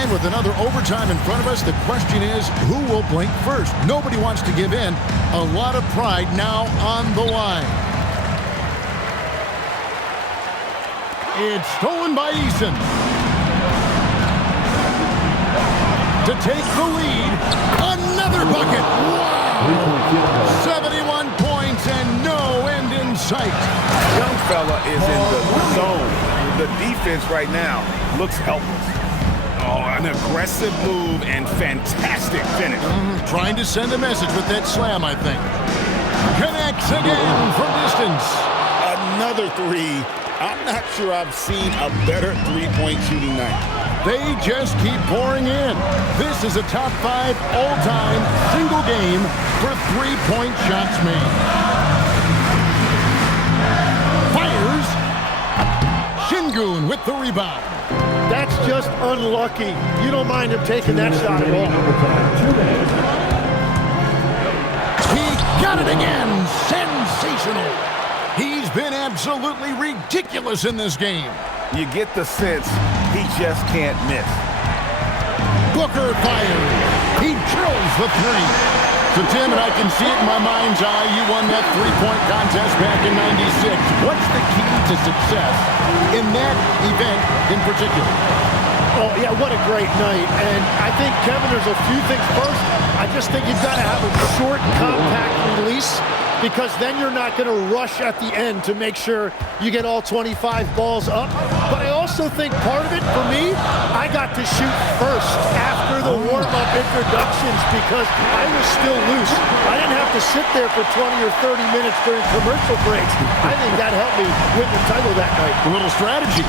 And with another overtime in front of us, the question is, who will blink first? Nobody wants to give in. A lot of pride now on the line. It's stolen by Eason. To take the lead. Another bucket. Wow. 71 points and no end in sight. Young fella is in the zone. The defense right now looks helpless. Oh, an aggressive move and fantastic finish. Trying to send a message with that slam, I think. Connects again from distance. Another three. I'm not sure I've seen a better three-point shooting night. They just keep pouring in. This is a top 5 all-time single game for three-point shots made. Fires. Shingun with the rebound. That's just unlucky. You don't mind him taking that shot at all. He got it again. Sensational. He's been absolutely ridiculous in this game. You get the sense he just can't miss. Booker fires. He drills the three. So, Tim, and I can see it in my mind's eye, you won that three-point contest back in '96. What's the key to success in that event in particular? Oh, yeah, what a great night. And I think, Kevin, there's a few things. First, I just think you've got to have a short, compact release, because then you're not going to rush at the end to make sure you get all 25 balls up. But I also think part of it, for me, I got to shoot first after the warm-up introductions because I was still loose. I didn't have to sit there for 20 or 30 minutes during commercial breaks. I think that helped me win the title that night. A little strategy.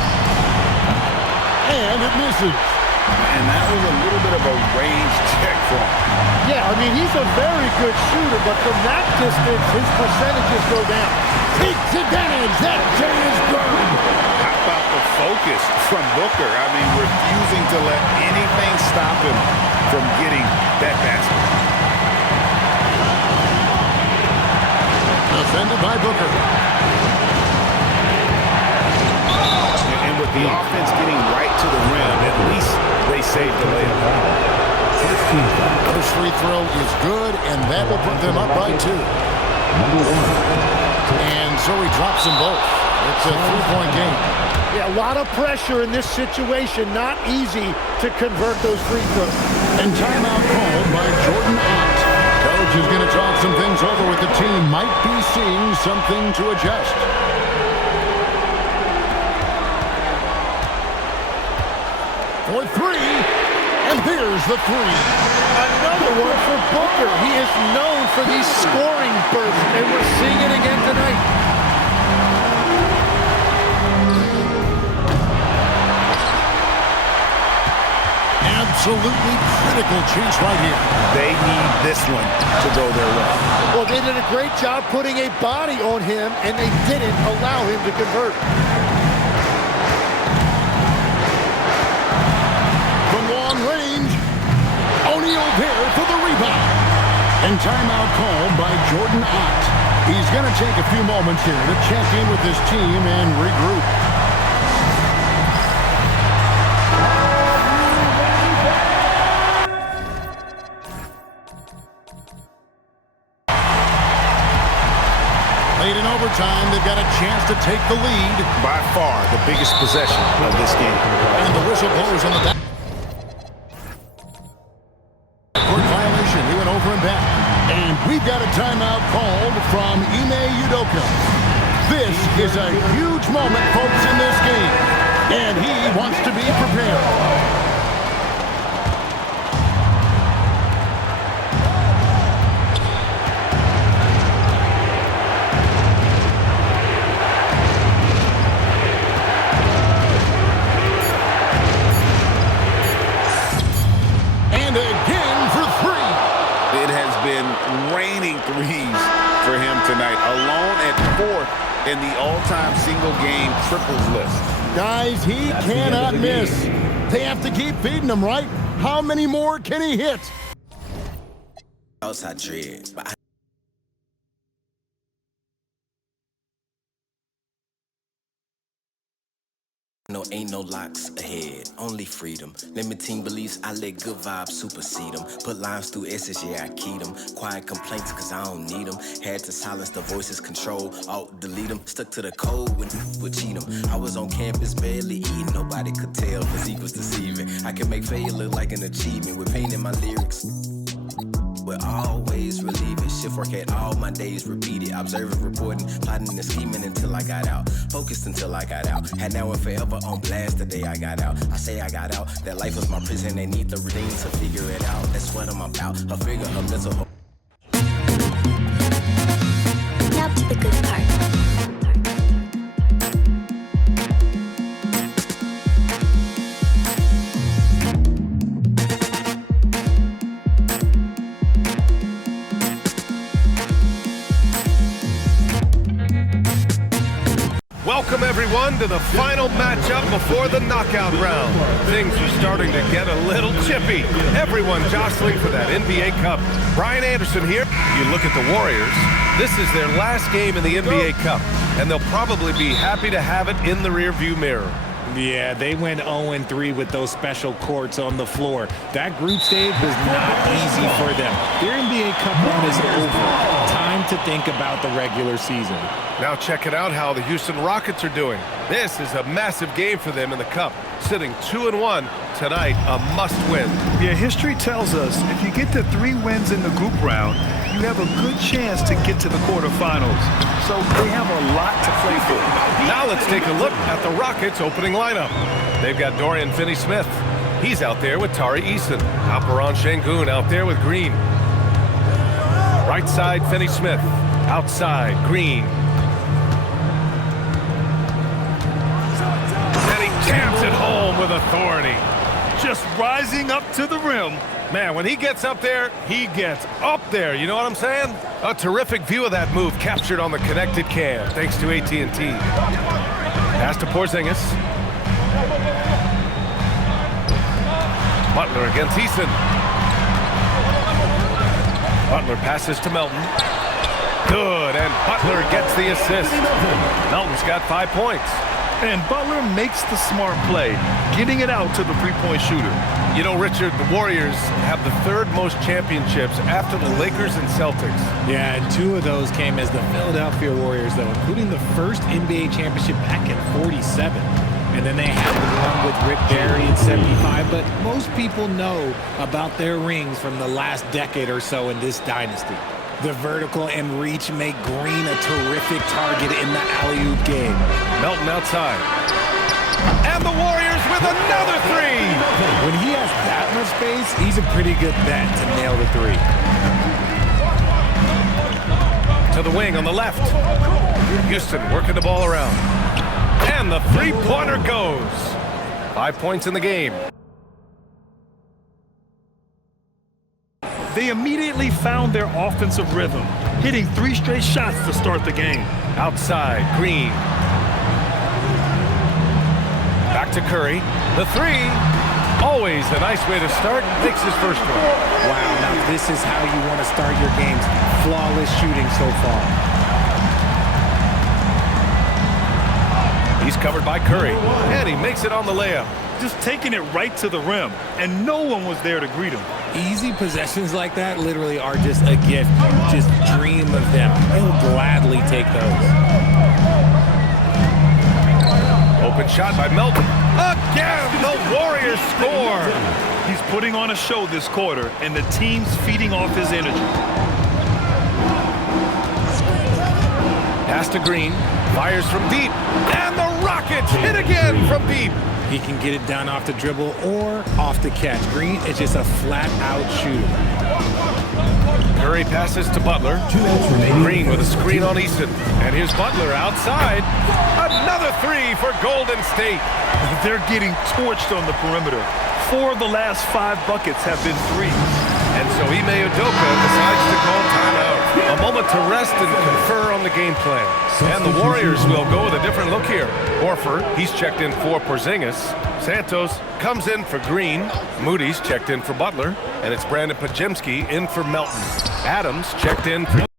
And it misses. And that was a little bit of a range check for him. Yeah, I mean, he's a very good shooter, but from that distance, his percentages go down. Takes advantage. That J is burned. How about the focus from Booker? I mean, refusing to let anything stop him from getting that basket. Defended by Booker. And with the offense getting right to the rim, at least they saved the layup. First free throw is good, and that will put them up by 2. And so he drops them both. It's a three-point game. Yeah, a lot of pressure in this situation. Not easy to convert those free throws. And timeout called by Jordan Ott. Coach is going to talk some things over with the team. Might be seeing something to adjust. For 3. And there's the 3. Another one for Booker. He is known for these scoring bursts, and we're seeing it again tonight. Absolutely critical chase right here. They need this one to go their way. Well, they did a great job putting a body on him, and they didn't allow him to convert. There for the rebound. And timeout called by Jordan Ott. He's going to take a few moments here to check in with his team and regroup. Late in overtime, they've got a chance to take the lead. By far the biggest possession of this game. And the whistle blows on the back. Violation, he went over and back. And we've got a timeout called from Ime Udoka. This is a huge moment, folks, in this game. And he wants to be prepared. Raining threes for him tonight, alone at 4th in the all-time single-game triples list. Guys, he cannot miss. They have to keep feeding him, right? How many more can he hit? Outside trade, but No, ain't no locks ahead, only freedom. Limiting beliefs, I let good vibes supersede them. Put lines through S's, yeah, I keyed them. Quiet complaints, cause I don't need them. Had to silence the voices, control, alt, delete them. Stuck to the code when would cheat them. I was on campus, barely eating, nobody could tell physique was deceiving. I can make failure look like an achievement with pain in my lyrics. But always relieve it. Shift work had all my days repeated. Observing, reporting, plotting and scheming until I got out. Focused until I got out. Had now and forever on blast the day I got out. I say I got out. That life was my prison. They need the redeem to figure it out. That's what I'm about. A figure, a mental. Now to the good part. Welcome, everyone, to the final matchup before the knockout round. Things are starting to get a little chippy. Everyone jostling for that NBA Cup. Brian Anderson here. You look at the Warriors. This is their last game in the NBA Cup, and they'll probably be happy to have it in the rearview mirror. Yeah, they went 0-3 with those special courts on the floor. That group stage was not easy for them. Their NBA Cup run is over. Time to think about the regular season. Now check it out how the Houston Rockets are doing. This is a massive game for them in the Cup. Sitting 2-1 tonight, a must-win. Yeah, history tells us if you get to 3 wins in the group round, you have a good chance to get to the quarterfinals. So they have a lot to play for. Now let's take a look at the Rockets' opening lineup. They've got Dorian Finney-Smith. He's out there with Tari Eason. Alperon Şengün out there with Green. Right side, Finney-Smith. Outside, Green. And he jams it home with authority. Just rising up to the rim. Man, when he gets up there, he gets up there. You know what I'm saying? A terrific view of that move captured on the connected cam, thanks to AT&T. Pass to Porzingis. Butler against Eason. Butler passes to Melton. Good, and Butler gets the assist. Melton's got 5 points. And Butler makes the smart play, getting it out to the three-point shooter. You know, Richard, the Warriors have the 3rd most championships after the Lakers and Celtics. Yeah, and 2 of those came as the Philadelphia Warriors, though, including the first NBA championship back in '47. And then they had the one with Rick Barry in '75. But most people know about their rings from the last decade or so in this dynasty. The vertical and reach make Green a terrific target in the alley-oop game. Melton outside. And the Warriors with another 3! When he has that much space, he's a pretty good bet to nail the 3. To the wing on the left. Houston working the ball around. And the three-pointer goes. 5 points in the game. They immediately found their offensive rhythm, hitting 3 straight shots to start the game. Outside, Green. Back to Curry. The 3. Always a nice way to start. Makes his first one. Wow, now this is how you want to start your games. Flawless shooting so far. He's covered by Curry, and he makes it on the layup. Just taking it right to the rim, and no one was there to greet him. Easy possessions like that literally are just a gift. You just dream of them. He'll gladly take those. Open shot by Melton. Again, the Warriors score. He's putting on a show this quarter, and the team's feeding off his energy. Pass to Green. Fires from deep. And the Rockets hit again from deep. He can get it down off the dribble or off the catch. Green is just a flat-out shooter. Curry passes to Butler. Green with a screen on Easton. And here's Butler outside. Another 3 for Golden State. They're getting torched on the perimeter. 4 of the last 5 buckets have been threes. And so Ime Udoka decides to call timeout. A moment to rest and confer on the game plan. And the Warriors will go with a different look here. Horford, he's checked in for Porzingis. Santos comes in for Green. Moody's checked in for Butler. And it's Brandon Podziemski in for Melton. Adams checked in for